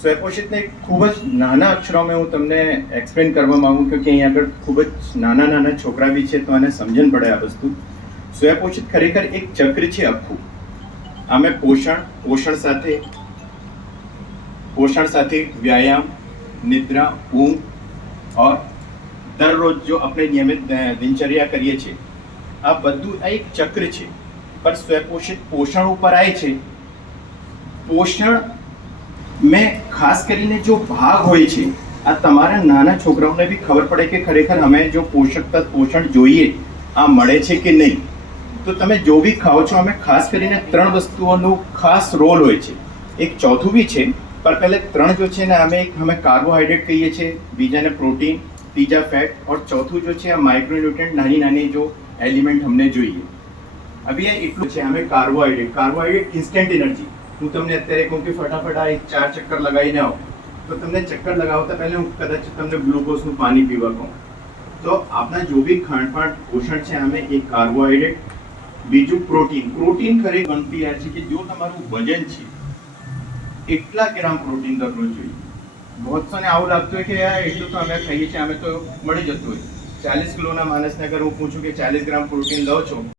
સ્વયંપોષિતને ખૂબ જ નાના અક્ષરોમાં હું તમને એક્સપ્લેન કરવા માંગુ છું કે અહીં આગળ ખૂબ જ નાના છોકરા બી છે તો આને સમજણ પડે આ વસ્તુ. સ્વયંપોષિત ખરેખર એક ચક્ર છે આખું. આમે પોષણ સાથે વ્યાયામ, નિદ્રા, ઊંઘ और દરરોજ જો આપણે નિયમિત દિનચર્યા કરીએ છીએ, આ બધું એક ચક્ર છે. પર સ્વયંપોષિત પોષણ ઉપર આવે છે. પોષણ મેં ખાસ કરીને જો ભાગ હોય છે, આ તમારા નાના છોકરાઓને બી ખબર પડે કે ખરેખર અમે જો પોષણ જોઈએ આ મળે છે કે નહીં. તો તમે જો બી ખાઓ છો, અમે ખાસ કરીને 3 વસ્તુઓનો ખાસ રોલ હોય છે. એક ચોથું બી છે, पर पहले 3 जो છે ને અમે કાર્બોહાઈડ્રેટ કહીએ છીએ, બીજાને પ્રોટીન, ત્રીજા ફેટ और चौथું जो છે આ માઇક્રોન્યુટ્રિયન્ટ નાની जो એલિમેન્ટ અમને જોઈએ. અભી એટલું છે, અમે કાર્બોહાઈડ્રેટ ઇન્સ્ટન્ટ એનર્જી. હું તમને અત્યારે કહું કે ફટાફટ આ 4 ચક્કર લગાવીને આવો, તો તમને ચક્કર લગાવતા પહેલા હું કદાચ તમને ગ્લુકોઝનું પાણી પીવા કહું. તો આપણા જો બી ખાંડપાણ પોષણ છે અમે એક કાર્બોહાઈડ્રેટ, બીજું પ્રોટીન ખરેખર ગણતી આ છે કે જો તમારું વજન છે એટલા ગ્રામ પ્રોટીન દરરોજ જોઈએ. બહોતસોને આવું લાગતું હોય કે યાર એટલું તો અમે ખાઈએ છીએ, અમે તો મળી જતું હોય. 40 કિલોના માણસને અગર હું પૂછું કે 40 ગ્રામ પ્રોટીન લો છો